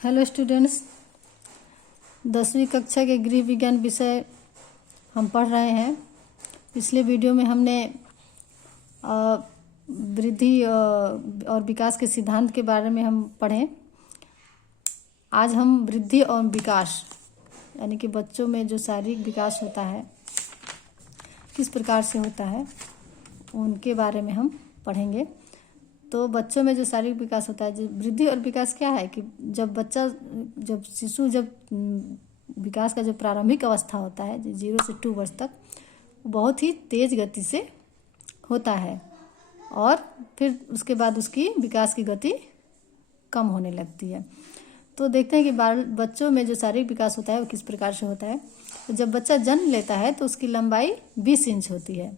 Hello students, 10वीं कक्षा के गृह विज्ञान विषय हम पढ़ रहे हैं। पिछले वीडियो में हमने वृद्धि और विकास के सिद्धांत के बारे में हम पढ़े। आज हम वृद्धि और विकास यानी कि बच्चों में जो शारीरिक विकास होता है किस प्रकार से होता है उनके बारे में हम पढ़ेंगे। तो बच्चों में जो शारीरिक विकास होता है, जो वृद्धि और विकास क्या है कि जब शिशु विकास का जो प्रारंभिक अवस्था होता है 0 से 2 वर्ष तक, बहुत ही तेज गति से होता है और फिर उसके बाद उसकी विकास की गति कम होने लगती है। तो देखते हैं कि बच्चों में जो शारीरिक विकास होता है वो किस प्रकार से होता है। तो जब बच्चा जन्म लेता है तो उसकी लंबाई 20 इंच होती है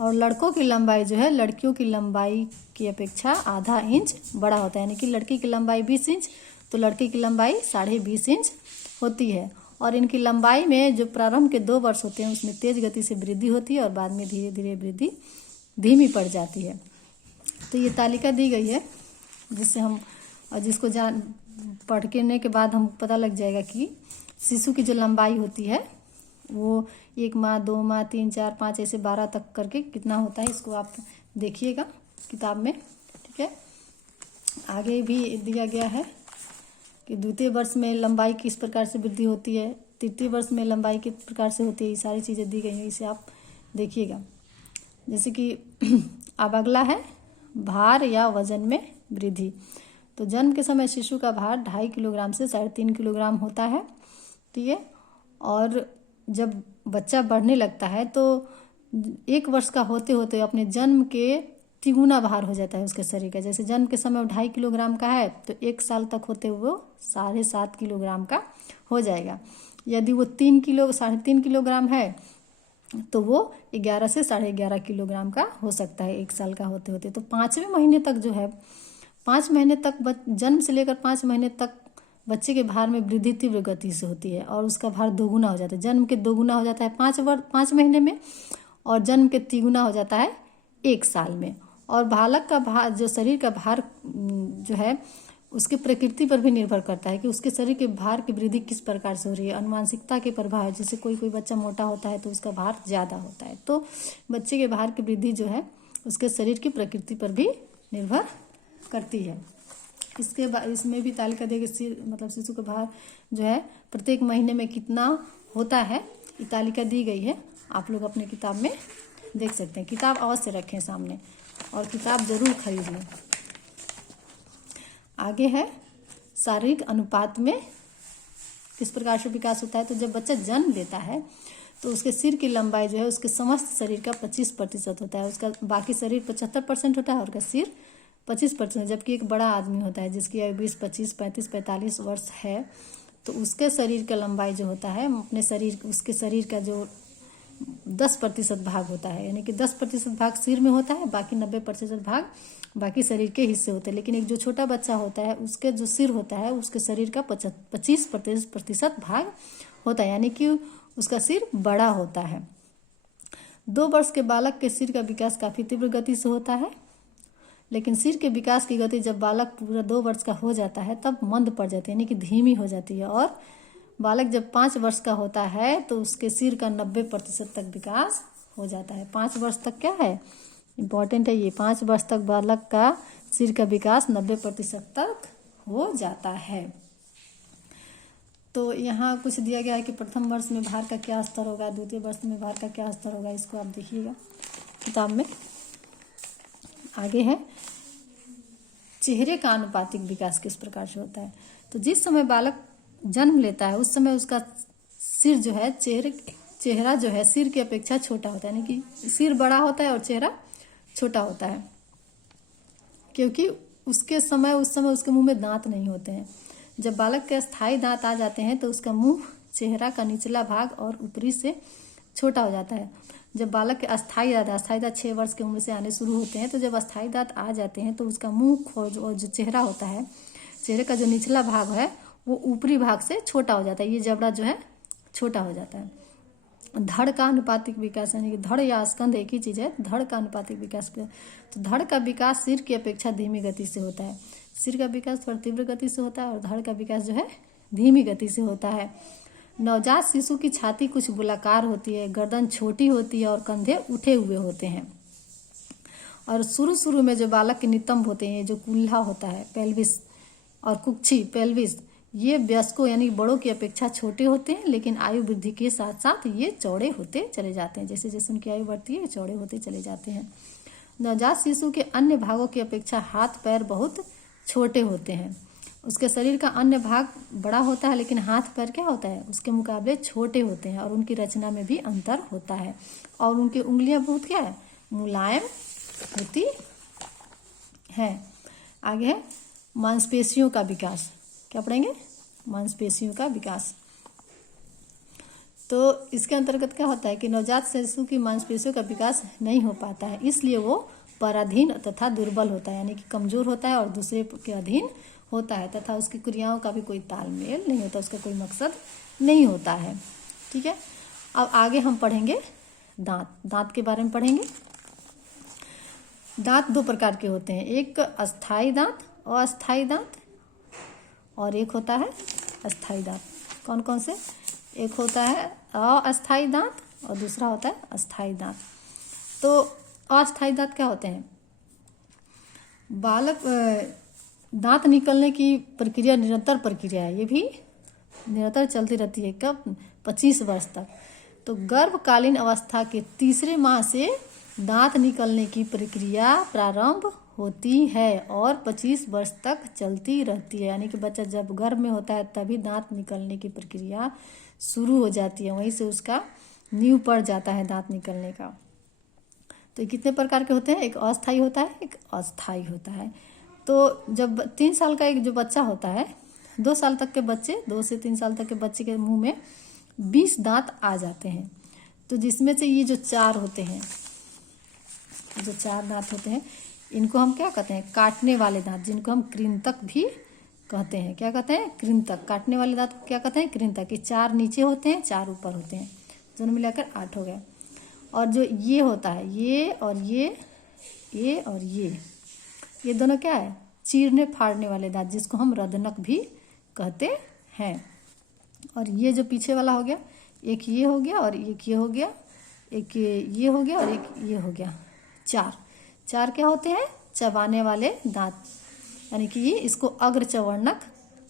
और लड़कों की लंबाई जो है लड़कियों की लंबाई की अपेक्षा आधा इंच बड़ा होता है। यानी कि लड़की की लंबाई 20 इंच तो लड़की की लंबाई 20.5 इंच होती है। और इनकी लंबाई में जो प्रारंभ के 2 वर्ष होते हैं उसमें तेज गति से वृद्धि होती है और बाद में धीरे धीरे वृद्धि धीमी पड़ जाती है। तो ये तालिका दी गई है जिसको पढ़ने के बाद हम पता लग जाएगा कि शिशु की जो लंबाई होती है वो 1 माह 2 माह 3 4 5 ऐसे 12 तक करके कितना होता है, इसको आप देखिएगा किताब में। ठीक है, आगे भी दिया गया है कि द्वितीय वर्ष में लंबाई किस प्रकार से वृद्धि होती है, तृतीय वर्ष में लंबाई किस प्रकार से होती है, ये सारी चीज़ें दी गई हैं, इसे आप देखिएगा। जैसे कि अब अगला है भार या वजन में वृद्धि। तो जन्म के समय शिशु का भार 2.5 किलोग्राम से 3.5 किलोग्राम होता है। ठीक है, और जब बच्चा बढ़ने लगता है तो 1 वर्ष का होते होते अपने जन्म के तिगुना भार हो जाता है उसके शरीर का। जैसे जन्म के समय वो 2.5 किलोग्राम का है तो 1 साल तक होते हुए वो 7.5 किलोग्राम का हो जाएगा। यदि वो 3.5 किलोग्राम है तो वो 11 से 11.5 किलोग्राम का हो सकता है 1 साल का होते होते। तो 5वें महीने तक जो है 5 महीने तक जन्म से लेकर 5 महीने तक बच्चे के भार में वृद्धि तीव्र गति से होती है और उसका भार दोगुना हो जाता है। जन्म के दोगुना हो जाता है 5 महीने में और जन्म के तिगुना हो जाता है 1 साल में। और बालक का भार, जो शरीर का भार जो है उसकी प्रकृति पर भी निर्भर करता है कि उसके शरीर के भार की वृद्धि किस प्रकार से हो रही है। अनुवांशिकता के प्रभाव, जैसे कोई बच्चा मोटा होता है तो उसका भार ज़्यादा होता है। तो बच्चे के भार की वृद्धि जो है उसके शरीर की प्रकृति पर भी निर्भर करती है। इसके बाद इसमें भी तालिका देगी मतलब शिशु का भार जो है प्रत्येक महीने में कितना होता है, ये तालिका दी गई है, आप लोग अपने किताब में देख सकते हैं। किताब अवश्य रखें सामने और किताब जरूर खरीद लें। आगे है शारीरिक अनुपात में किस प्रकार से विकास होता है। तो जब बच्चा जन्म लेता है तो उसके सिर की लंबाई जो है उसके समस्त शरीर का 25% होता है। उसका बाकी शरीर 75% होता है और उसका सिर 25%। जबकि एक बड़ा आदमी होता है जिसकी आयु 20 25 35 45 वर्ष है तो उसके शरीर का लंबाई जो होता है उसके शरीर का जो 10% भाग होता है। यानी कि 10% भाग सिर में होता है, बाकी 90% भाग बाकी शरीर के हिस्से होते हैं। लेकिन एक जो छोटा बच्चा होता है उसके जो सिर होता है उसके शरीर का 25% भाग होता है, यानी कि उसका सिर बड़ा होता है। 2 वर्ष के बालक के सिर का विकास काफ़ी तीव्र गति से होता है, लेकिन सिर के विकास की गति जब बालक पूरा 2 वर्ष का हो जाता है तब मंद पड़ जाती है, यानी कि धीमी हो जाती है। और बालक जब 5 वर्ष का होता है तो उसके सिर का 90% तक विकास हो जाता है। 5 वर्ष तक क्या है, इम्पॉर्टेंट है ये, 5 वर्ष तक बालक का सिर का विकास 90% तक हो जाता है। तो यहाँ कुछ दिया गया है कि प्रथम वर्ष में भार का क्या स्तर होगा, द्वितीय वर्ष में भार का क्या स्तर होगा, इसको आप देखिएगा किताब में। आगे है चेहरे का अनुपातिक विकास किस प्रकार से होता है। तो जिस समय बालक जन्म लेता है उस समय उसका सिर जो है चेहरा जो है सिर की अपेक्षा छोटा होता है, यानी कि सिर बड़ा होता है और चेहरा छोटा होता है, क्योंकि उस समय उसके मुंह में दांत नहीं होते हैं। जब बालक के अस्थायी दांत आ जाते हैं तो उसका मुंह चेहरा का निचला भाग और ऊपरी से छोटा हो जाता है। जब बालक के अस्थायी दांत 6 वर्ष की उम्र से आने शुरू होते हैं तो जब अस्थायी दांत आ जाते हैं तो उसका मुंह और जो चेहरा होता है, चेहरे का जो निचला भाग है वो ऊपरी भाग से छोटा हो जाता है, ये जबड़ा जो है छोटा हो जाता है। धड़ का अनुपातिक विकास, यानी कि धड़ या स्कंध एक ही चीज़ है। धड़ का अनुपातिक विकास, तो धड़ का विकास सिर की अपेक्षा धीमी गति से होता है। सिर का विकास थोड़ा तीव्र गति से होता है और धड़ का विकास जो है धीमी गति से होता है। नवजात शिशु की छाती कुछ गोलाकार होती है, गर्दन छोटी होती है और कंधे उठे हुए होते हैं। और शुरू में जो बालक के नितंब होते हैं, जो कूल्हा होता है, पेल्विस और कुक्षी पेल्विस, ये वयस्कों यानी बड़ों की अपेक्षा छोटे होते हैं, लेकिन आयु वृद्धि के साथ साथ ये चौड़े होते चले जाते हैं। जैसे जैसे उनकी आयु बढ़ती है चौड़े होते चले जाते हैं। नवजात शिशु के अन्य भागों की अपेक्षा हाथ पैर बहुत छोटे होते हैं। उसके शरीर का अन्य भाग बड़ा होता है, लेकिन हाथ पैर क्या होता है उसके मुकाबले छोटे होते हैं और उनकी रचना में भी अंतर होता है। और उनकी उंगलियां बहुत क्या है, मुलायम होती है। आगे है मांसपेशियों का विकास। क्या पढ़ेंगे, मांसपेशियों का विकास। तो इसके अंतर्गत क्या होता है कि नवजात शिशु की मांसपेशियों का विकास नहीं हो पाता है, इसलिए वो पराधीन तथा दुर्बल होता है, यानी कि कमजोर होता है और दूसरे के अधीन होता है, तथा उसकी क्रियाओं का भी कोई तालमेल नहीं होता, उसका कोई मकसद नहीं होता है। ठीक है, अब आगे हम पढ़ेंगे दांत। दांत के बारे में पढ़ेंगे। दांत दो प्रकार के होते हैं, एक अस्थाई दांत, अस्थाई दांत, और एक होता है अस्थाई दांत। कौन कौन से, एक होता है अस्थाई दांत और दूसरा होता है अस्थाई दांत। तो अस्थाई दांत क्या होते हैं, बालक दांत निकलने की प्रक्रिया निरंतर प्रक्रिया है, ये भी निरंतर चलती रहती है। कब, 25 वर्ष तक। तो गर्भकालीन अवस्था के तीसरे माह से दांत निकलने की प्रक्रिया प्रारंभ होती है और 25 वर्ष तक चलती रहती है। यानी कि बच्चा जब गर्भ में होता है तभी दांत निकलने की प्रक्रिया शुरू हो जाती है, वहीं से उसका नींव पड़ जाता है दांत निकलने का। तो ये कितने प्रकार के होते हैं, एक अस्थाई होता है, एक अस्थाई होता है। तो जब 3 साल का एक जो बच्चा होता है, 2 साल तक के बच्चे, 2 से 3 साल तक के बच्चे के मुंह में 20 दांत आ जाते हैं। तो जिसमें से ये जो 4 होते हैं, जो 4 दांत होते हैं, इनको हम क्या कहते हैं, काटने वाले दांत, जिनको हम कृंतक भी कहते हैं। क्या कहते हैं, कृंतक। काटने वाले दांत क्या कहते हैं, कृंतक। ये 4 नीचे होते हैं, 4 ऊपर होते हैं, दोनों मिलाकर 8 हो गए। और जो ये होता है, ये और ये और ये दोनों क्या है, चीरने फाड़ने वाले दांत, जिसको हम रदनक भी कहते हैं। और ये जो पीछे वाला हो गया, एक ये हो गया और एक ये हो गया, एक ये हो गया और एक ये हो गया। 4 क्या होते हैं, चबाने वाले दांत, यानी कि ये इसको अग्रचवर्णक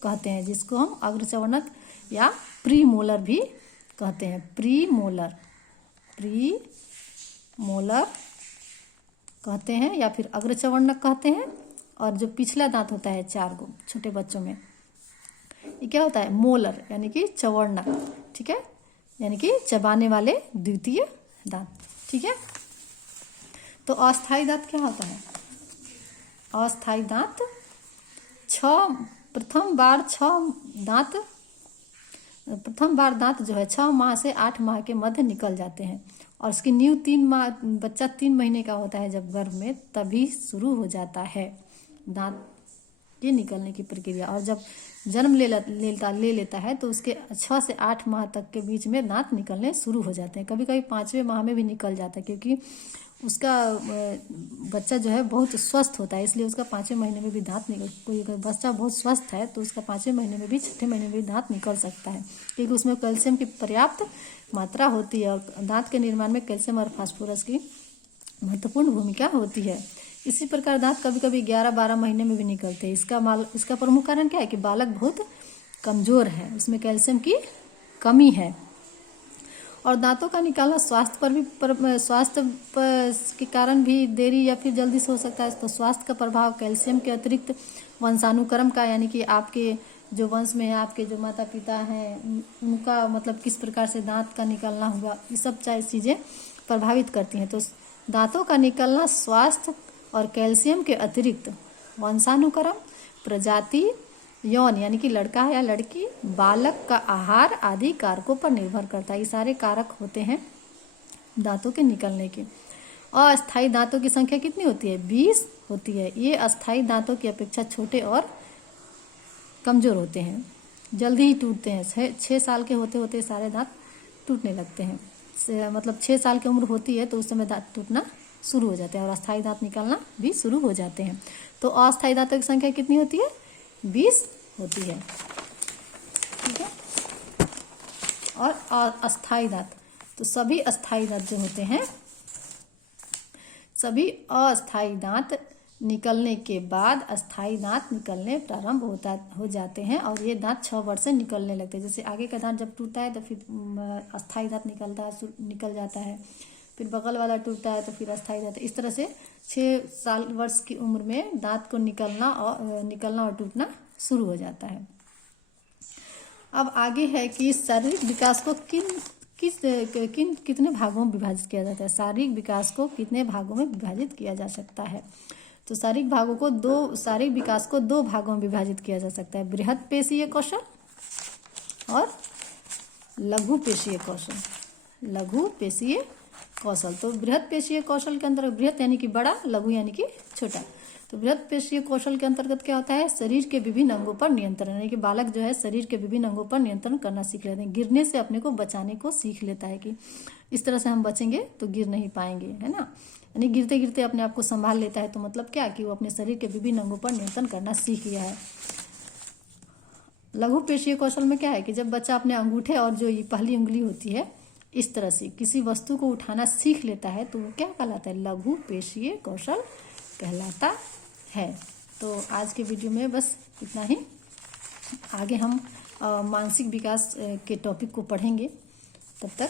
कहते हैं, जिसको हम अग्रचवर्णक या प्रीमोलर भी कहते हैं। प्रीमोलर कहते हैं या फिर अग्रचवर्णक कहते हैं। और जो पिछला दांत होता है 4 गो छोटे बच्चों में, ये क्या होता है, मोलर, यानी कि चवर्णक। ठीक है, यानी कि चबाने वाले द्वितीय दांत। ठीक है, तो अस्थाई दांत क्या होता है, अस्थाई दांत प्रथम बार दांत जो है 6 माह से 8 माह के मध्य निकल जाते हैं। और उसकी नींव 3 माह, बच्चा 3 महीने का होता है जब गर्भ में, तभी शुरू हो जाता है दांत के निकलने की प्रक्रिया। और जब जन्म ले लेता है तो उसके 6 से 8 माह तक के बीच में दांत निकलने शुरू हो जाते हैं। कभी कभी 5वें माह में भी निकल जाता है, क्योंकि उसका बच्चा जो है बहुत स्वस्थ होता है, इसलिए उसका 5वें महीने में भी दांत निकल, कोई अगर बच्चा बहुत स्वस्थ है तो उसका 5वें महीने में भी 6ठे महीने में भी दांत निकल सकता है, क्योंकि उसमें कैल्शियम की पर्याप्त मात्रा होती है। और दांत के निर्माण में कैल्शियम और फास्फोरस की महत्वपूर्ण भूमिका होती है। इसी प्रकार दांत कभी कभी 11-12 महीने में भी निकलते हैं। इसका प्रमुख कारण क्या है कि बालक बहुत कमजोर है, उसमें कैल्शियम की कमी है। और दांतों का निकालना स्वास्थ्य के कारण भी देरी या फिर जल्दी से हो सकता है। तो स्वास्थ्य का प्रभाव कैल्शियम के अतिरिक्त वंशानुक्रम का, यानी कि आपके जो वंश में है, आपके जो माता पिता हैं, उनका मतलब किस प्रकार से दांत का निकलना हुआ, ये सब चीज़ें प्रभावित करती हैं। तो दांतों का निकलना स्वास्थ्य और कैल्शियम के अतिरिक्त वंशानुक्रम, प्रजाति, यौन यानी कि लड़का है या लड़की, बालक का आहार आदि कारकों पर निर्भर करता है। ये सारे कारक होते हैं दांतों के निकलने के। अस्थाई दांतों की संख्या कितनी होती है, 20 होती है। ये अस्थाई दांतों की अपेक्षा छोटे और कमजोर होते हैं, जल्दी ही टूटते हैं। 6 साल के होते होते सारे दांत टूटने लगते हैं। मतलब 6 साल की उम्र होती है तो उस समय दांत टूटना शुरू हो जाते हैं और अस्थाई दांत निकलना भी शुरू हो जाते हैं। तो अस्थायी दांतों की संख्या कितनी होती है? 20 होती है। ठीक है। और अस्थायी दांत, तो सभी अस्थायी दांत जो होते हैं, सभी अस्थायी दांत निकलने के बाद अस्थायी दांत निकलने प्रारंभ हो जाते हैं और ये दांत 6 वर्ष से निकलने लगते हैं। जैसे आगे का दांत जब टूटता है तो फिर अस्थायी दांत निकल जाता है, फिर बगल वाला टूटता है तो फिर अस्थायी दांत। इस तरह से 6 वर्ष की उम्र में दांत को निकलना और टूटना शुरू हो जाता है। अब आगे है कि शारीरिक विकास को कितने भागों में विभाजित किया जाता है। शारीरिक विकास को कितने भागों में विभाजित किया जा सकता है? तो शारीरिक विकास को 2 भागों में विभाजित किया जा सकता है, बृहद पेशीय कौशल और लघु पेशीय कौशल। लघु पेशीय कौशल, तो बृहद पेशीय कौशल के अंतर्गत, बृहद यानी कि बड़ा, लघु यानी कि छोटा। तो बृहद पेशीय कौशल के अंतर्गत क्या होता है? शरीर के विभिन्न अंगों पर नियंत्रण, यानी कि बालक जो है शरीर के विभिन्न अंगों पर नियंत्रण करना सीख लेते हैं। गिरने से अपने को बचाने को सीख लेता है कि इस तरह से हम बचेंगे तो गिर नहीं पाएंगे, है ना। यानी गिरते गिरते अपने आप को संभाल लेता है। तो मतलब क्या कि वो अपने शरीर के विभिन्न अंगों पर नियंत्रण करना सीख गया है। लघु पेशीय कौशल में क्या है कि जब बच्चा अपने अंगूठे और जो ये पहली उंगली होती है इस तरह से किसी वस्तु को उठाना सीख लेता है तो वो क्या कहलाता है? लघु पेशीय कौशल कहलाता है। तो आज के वीडियो में बस इतना ही। आगे हम मानसिक विकास के टॉपिक को पढ़ेंगे। तब तक